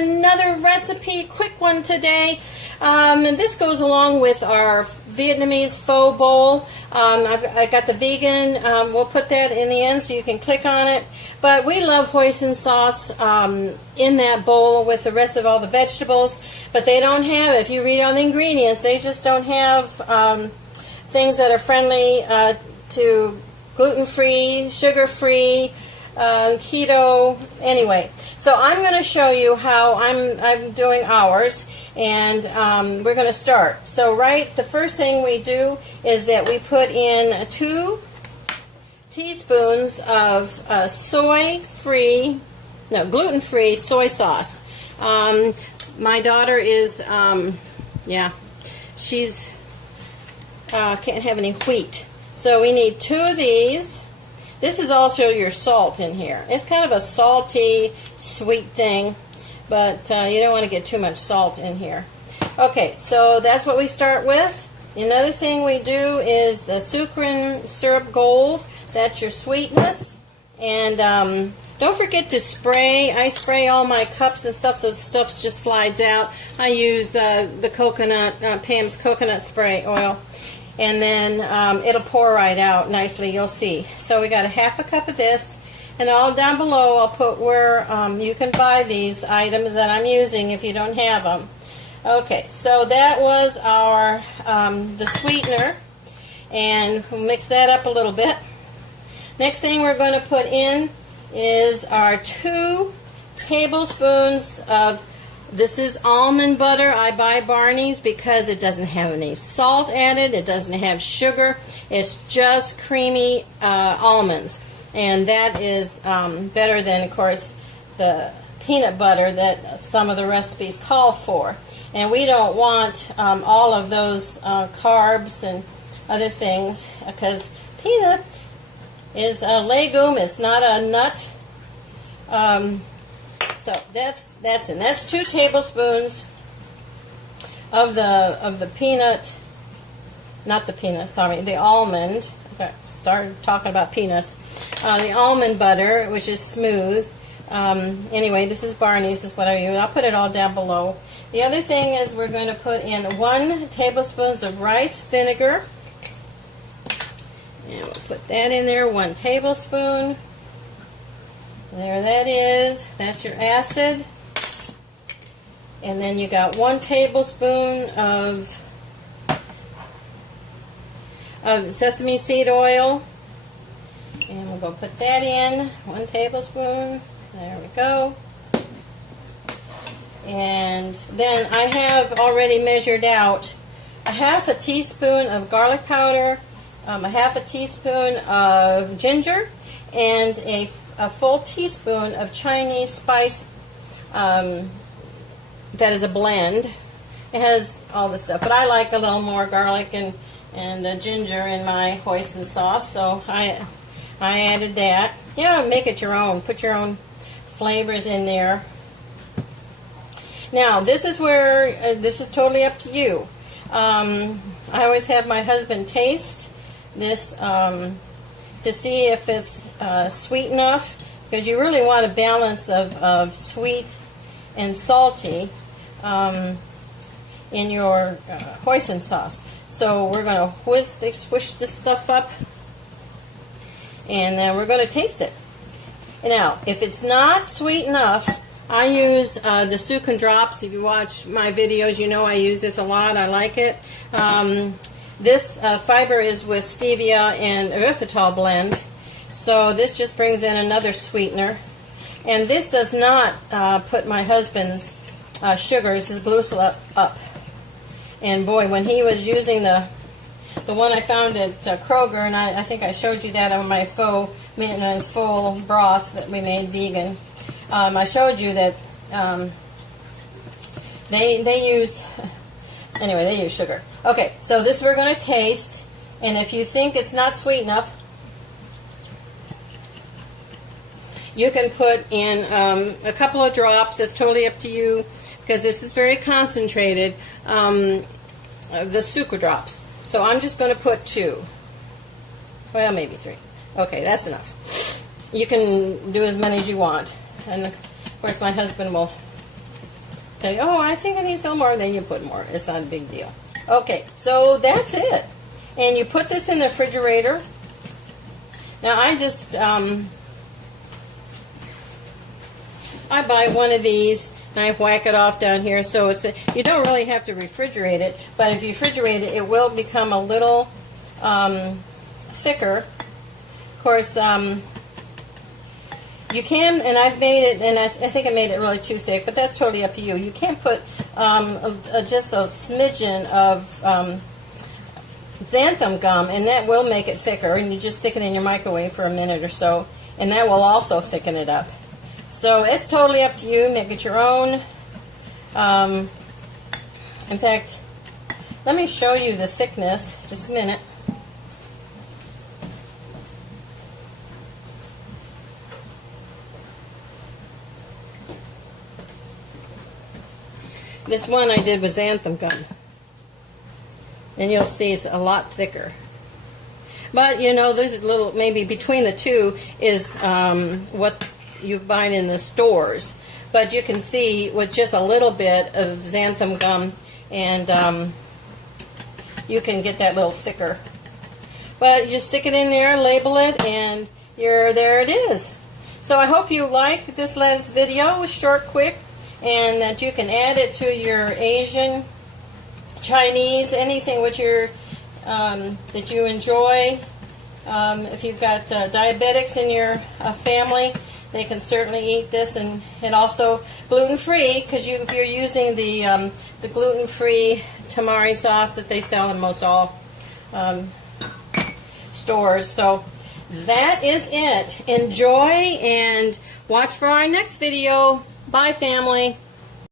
another recipe, quick one today. And this goes along with our Vietnamese Pho Bowl. I got the vegan. We'll put that in the end so you can click on it. But we love hoisin sauce in that bowl with the rest of all the vegetables. But they don't have, if you read on the ingredients, they just don't have things that are friendly to gluten-free, sugar-free, keto. Anyway, so I'm going to show you how I'm doing ours, and we're going to start. So the first thing we do is that we put in 2 teaspoons of gluten-free soy sauce. My daughter is, she's can't have any wheat. So we need 2 of these. This is also your salt in here. It's kind of a salty, sweet thing, but you don't want to get too much salt in here. Okay, so that's what we start with. Another thing we do is the Sukrin Syrup Gold. That's your sweetness. And don't forget to spray. I spray all my cups and stuff. Those stuff just slides out. I use the coconut, Pam's coconut spray oil. And then it'll pour right out nicely, you'll see. So we got a 1/2 cup of this, and all down below I'll put where you can buy these items that I'm using if you don't have them. Okay, so that was our the sweetener, and we'll mix that up a little bit. Next thing we're going to put in is our 2 tablespoons of, this is almond butter. I buy Barney's because it doesn't have any salt added. It doesn't have sugar. It's just creamy almonds. And that is better than, of course, the peanut butter that some of the recipes call for. And we don't want all of those carbs and other things, because peanuts is a legume. It's not a nut. So that's it. That's 2 tablespoons of the peanut, not the peanut, sorry, the almond. Okay, started talking about peanuts. The almond butter, which is smooth. Anyway, this is Barney's, this is what I use. I'll put it all down below. The other thing is we're going to put in 1 tablespoon of rice vinegar. And we'll put that in there, 1 tablespoon. There that is. That's your acid. And then you got 1 tablespoon of sesame seed oil. And we're going to put that in, 1 tablespoon. There we go. And then I have already measured out a 1/2 teaspoon of garlic powder, a 1/2 teaspoon of ginger, and a full teaspoon of Chinese spice. That is a blend. It has all this stuff, but I like a little more garlic and ginger in my hoisin sauce, so I added that. You know, make it your own. Put your own flavors in there. Now, this is where this is totally up to you. I always have my husband taste this to see if it's sweet enough, because you really want a balance of sweet and salty in your hoisin sauce. So we're going to swish this stuff up, and then we're going to taste it. Now, if it's not sweet enough, I use the SucraDrops. If you watch my videos, you know I use this a lot. I like it. This fiber is with stevia and erythritol blend, so this just brings in another sweetener. And this does not put my husband's sugars, his glucose up. And boy, when he was using the one I found at Kroger, and I think I showed you that on my faux maintenance full broth that we made vegan. I showed you that they use, anyway, they use sugar. Okay, so this we're going to taste, and if you think it's not sweet enough, you can put in a couple of drops. It's totally up to you, because this is very concentrated, the SucraDrops. So I'm just going to put 2. Well, maybe 3. Okay, that's enough. You can do as many as you want. And of course my husband will tell you, oh, I think I need some more, then you put more. It's not a big deal. Okay, so that's it. And you put this in the refrigerator. Now I just, I buy one of these and I whack it off down here, so you don't really have to refrigerate it, but if you refrigerate it, it will become a little thicker. Of course, you can, and I've made it, and I think I made it really too thick, but that's totally up to you. You can put just a smidgen of Zanthum Gum, and that will make it thicker, and you just stick it in your microwave for a minute or so, and that will also thicken it up. So it's totally up to you. Make it your own. In fact, let me show you the thickness. Just a minute. This one I did with Zanthum Gum. And you'll see it's a lot thicker. But, you know, there's a little, maybe between the two is what you find in the stores. But you can see with just a little bit of Zanthum Gum, and you can get that little thicker. But you just stick it in there, label it, and there it is. So I hope you like this lettuce video. It was short, quick, and that you can add it to your Asian, Chinese, anything with your that you enjoy. If you've got diabetics in your family, they can certainly eat this, and also gluten-free, because if you're using the gluten-free tamari sauce that they sell in most all stores. So that is it. Enjoy and watch for our next video. Bye, family.